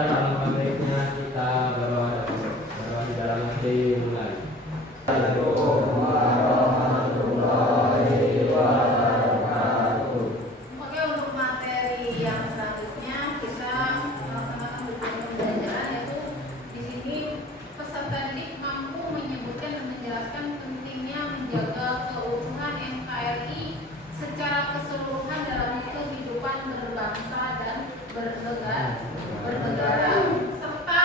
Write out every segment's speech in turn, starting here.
dalam pabriknya kita baru di dalam nanti mulai. Assalamualaikum warahmatullahi wabarakatuh. Oke, untuk materi yang selanjutnya kita melaksanakan tujuan pembelajaran, yaitu di sini peserta didik mampu menyebutkan dan menjelaskan pentingnya menjaga keutuhan NKRI secara keseluruhan dalam kehidupan berbangsa dan bernegara, serta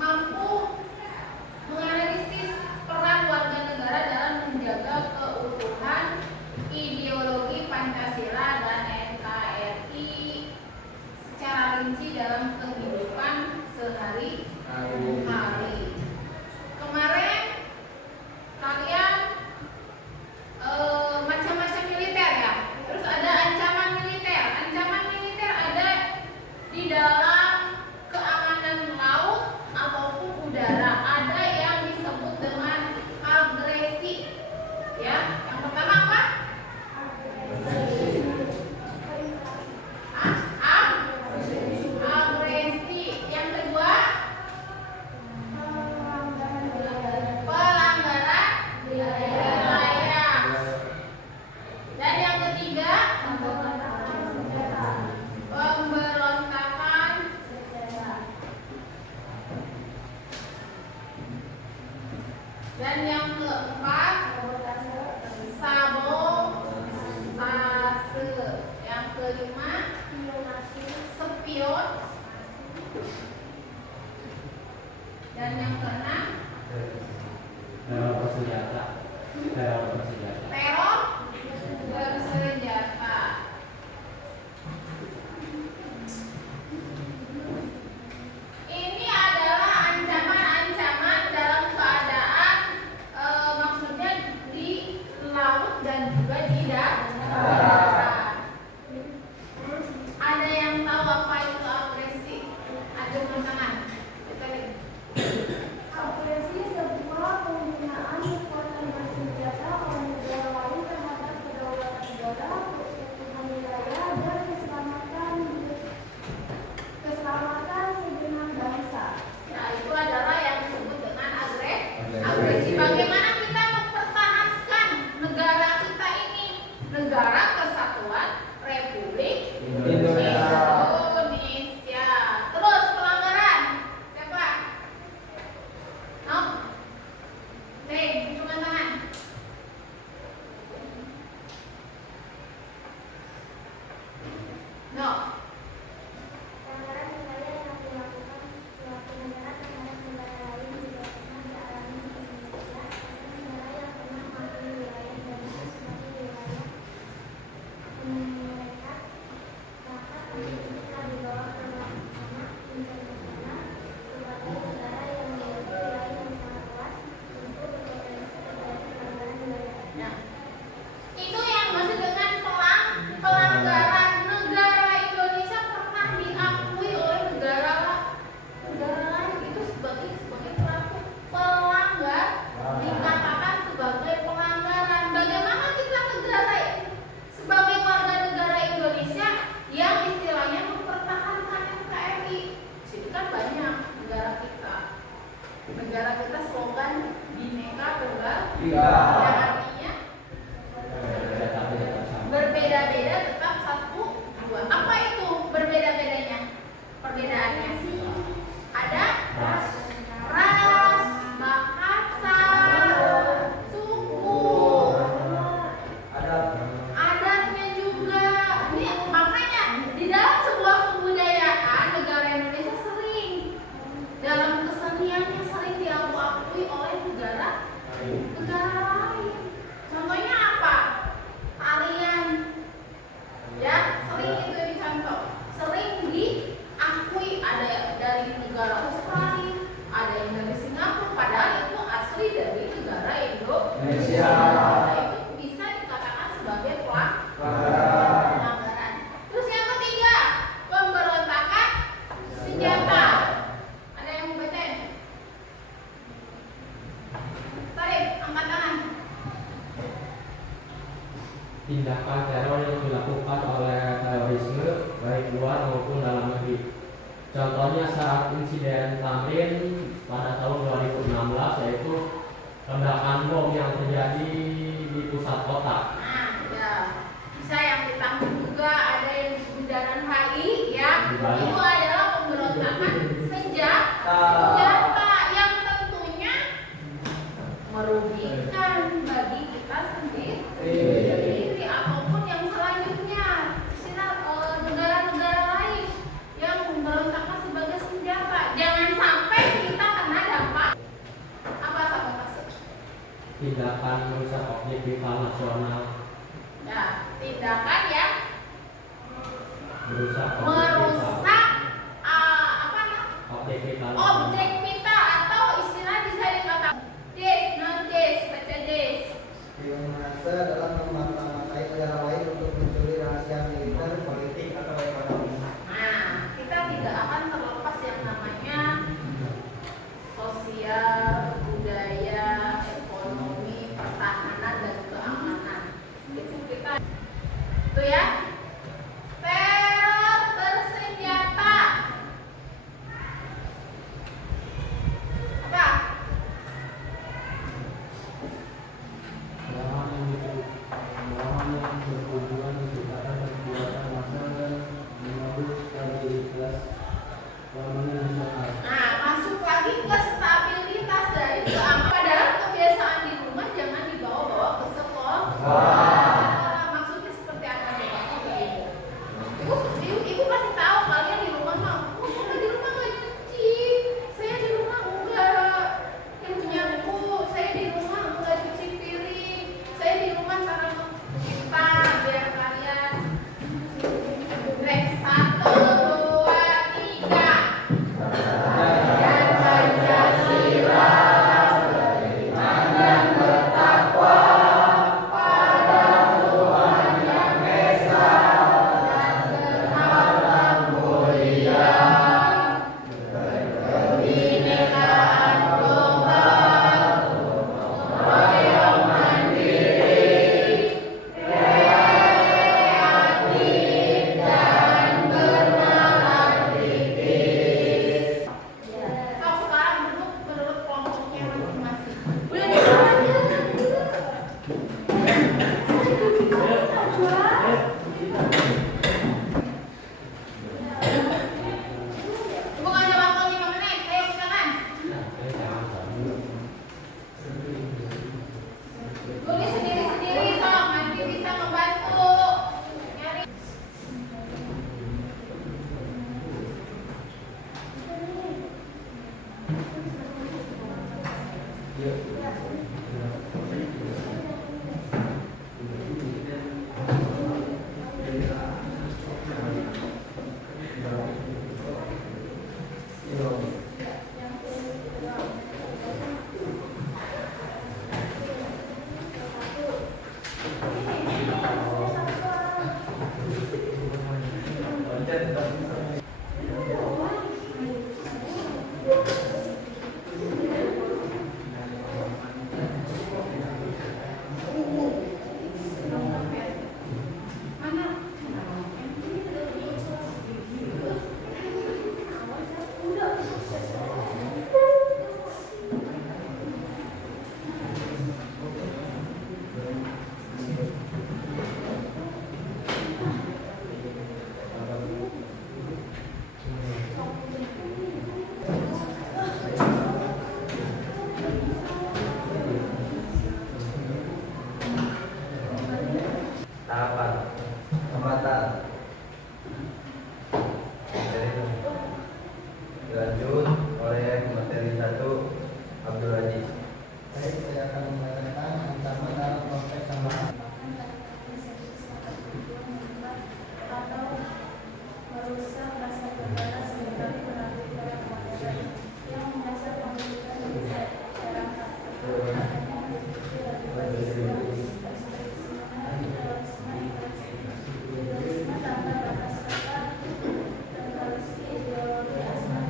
mampu menganalisis peran warga negara dalam menjaga keutuhan ideologi Pancasila dan NKRI secara rinci dalam kehidupan sehari-hari. Kemarin kalian macam-macam militer ya. Terus ada ancaman militer. Ancaman militer ada di dalam keamanan laut ataupun udara. Ada yang disebut dengan agresi. Ya, yang pertama apa? Agresi. Yang kedua, pelanggaran wilayah. Dan yang ketiga, pemberontakan. Dan yang keempat, sabotase. Yang kelima, spion. Dan yang keenam, Teror bersenjata. teror bersenjata. Ini adalah ancaman-ancaman dalam keadaan maksudnya di laut dan juga di darat. Ada yang tahu apa itu agresi? Ada tangan. Kita lihat. Agresi sebuah penggunaan kekuatan bersenjata oleh negara lain terhadap kedaulatan negara, keutuhan wilayah, dan keselamatan segenap bangsa. Nah, itu adalah yang disebut dengan agresi. Bagaimana kita mempertahankan negara kita ini? Negara Kesatuan Republik Indonesia. Terus pelanggaran. Siapa? No? Hitungan tangan. No. Pelanggaran wilayah yang dilakukan suatu negara terhadap negara lain juga pernah dialami di Indonesia. Negara yang pernah mengakui wilayah Indonesia sebagai wilayah mereka, maka kondisi telah dibawa ke mahkamah internasional sebagai negara yang memiliki wilayah yang sangat luas, tentu berpotensi terjadi pelanggaran wilayah. Nah, itu yang masih dengan pelanggaran. Negara Indonesia pernah diakui oleh negara lain itu sebagai pelaku pelanggar, dikatakan sebagai pelanggaran. Bagaimana kita negara sebagai warga negara Indonesia yang istilahnya mempertahankan NKRI? Jadi kan banyak negara kita. Negara kita slogan Bhinneka Tunggal Ika, yang artinya berbeda-beda tetap satu dua. Apa itu berbeda-bedanya? Perbedaannya ada ras, bahasa, suku, adatnya juga. Ini makanya di dalam sebuah kebudayaan negara Indonesia sering dalam keseniannya sering diakui oleh negara lain. Contohnya apa? Tarian, ya sering itu dicontoh, sering diakui. Ada Contohnya syarat insiden tamrin pada tahun 2016 yaitu ledakan bom yang terjadi di pusat kota. Nah, ya. Bisa yang di Tambun juga, ada yang di Bundaran HI ya. Di Bali. Itu adalah pemberontakan senjata yang tentunya merugikan bagi kita sendiri ataupun yang selanjutnya. Negara-negara lain yang memberontakkan sebagai senjata. Jangan sampai kita kena dampak apa sabotase. Tindakan merusak objek vital nasional. Ya, tindakan ya Merusak merusak apa namanya? objek vital nasional. Objek vital atau istilah bisa dikatakan baca des. Spionase adalah memata-matai negara lain untuk mencuri rahasia militer, politik atau ekonomi. Nah, kita tidak akan terlepas yang namanya sosial, budaya, ekonomi, pertahanan dan keamanan. Itu kita itu ya. Teror bersenjata. Apa? Lawan yang berhubungan menciptakan perbuatan massa dan menurut stabilitas keamanan nasional. Nah, masuk lagi ke stabilitas dari keamanan. Padahal kebiasaan di rumah jangan dibawa-bawa ke sekolah. Maksudnya seperti apa coba? Ibu kasih tahu kalian di rumah mah, saya di rumah nggak cuci, saya di rumah enggak yang punya ibu, saya di rumah enggak cuci piring, saya di rumah cara kita biar kalian. Rek 1, 2, 3. Kau sekarang duduk menurut kelompoknya masing-masing. Boleh bukan jawab waktu 5 menit. Ayo silakan. Tulis sendiri-sendiri sob, nanti bisa membantu nyari. Tahapan pengamatan dilanjut oleh materi 1 Abdul Aziz. Baik, saya akan membacakan ancaman dalam konteks sama atau merusak rasa berdaya sebagai berarti pada manusia yang mendasar pembentukan masyarakat. Terorisme tanpa batas kata dan korupsi ideologi asal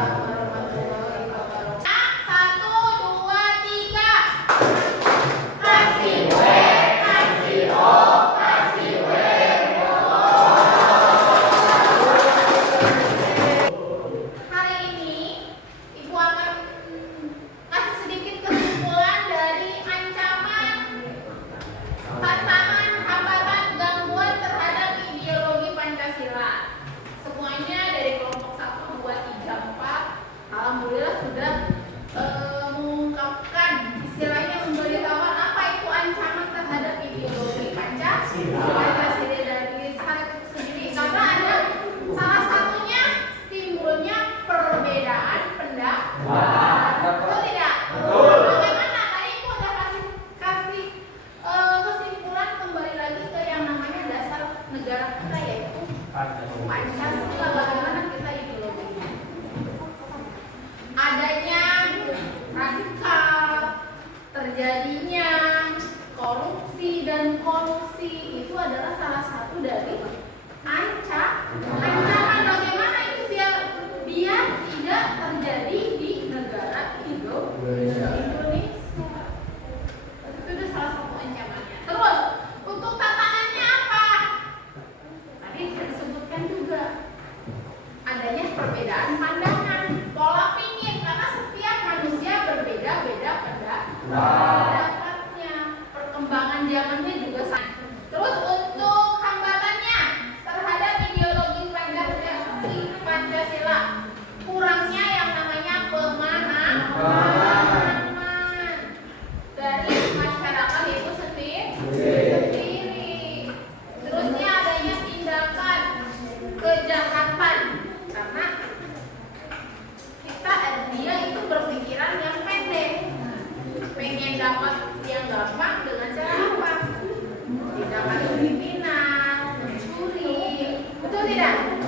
warahmatullahi wabarakatuh. Satu, dua, tiga. Kasih W, kasih O, kasih W. Hari ini Ibu akan kasih sedikit kesimpulan dari ancaman, tantangan, hambatan, gangguan terhadap ideologi Pancasila. Semuanya dari kelompok 1, 2, 3, 4 alhamdulillah sudah mengungkapkan, istilahnya memberitahukan apa itu ancaman terhadap ideologi Pancasila dari saat itu sendiri. Karena ada salah satunya timbulnya perbedaan pendapat. Betul tidak? Bagaimana? Tadi aku udah kasih kesimpulan, kembali lagi ke yang namanya dasar negara kita, yaitu Pancasila. Bagaimana kita ideologinya? Adanya radikal, terjadinya korupsi dan kolusi itu adalah salah satu dari ancaman. Bagaimana itu biar tidak terjadi di negara Indonesia. Itu udah salah satu ancamannya. Terus untuk tantangannya apa? Tadi disebutkan juga adanya perbedaan pandangan, pola pikir, karena setiap manusia berbeda-beda pendapatnya. Perkembangan zamannya juga sama. Terus untuk hambatannya terhadap ideologi Pancasila, kurangnya yang namanya pemahaman dari masyarakat itu sendiri. Terusnya adanya tindakan kejahatan, karena dia itu berpikiran yang pendek, pengen dapat yang gampang dengan cara apa? Tindakan kriminal, mencuri, betul tidak?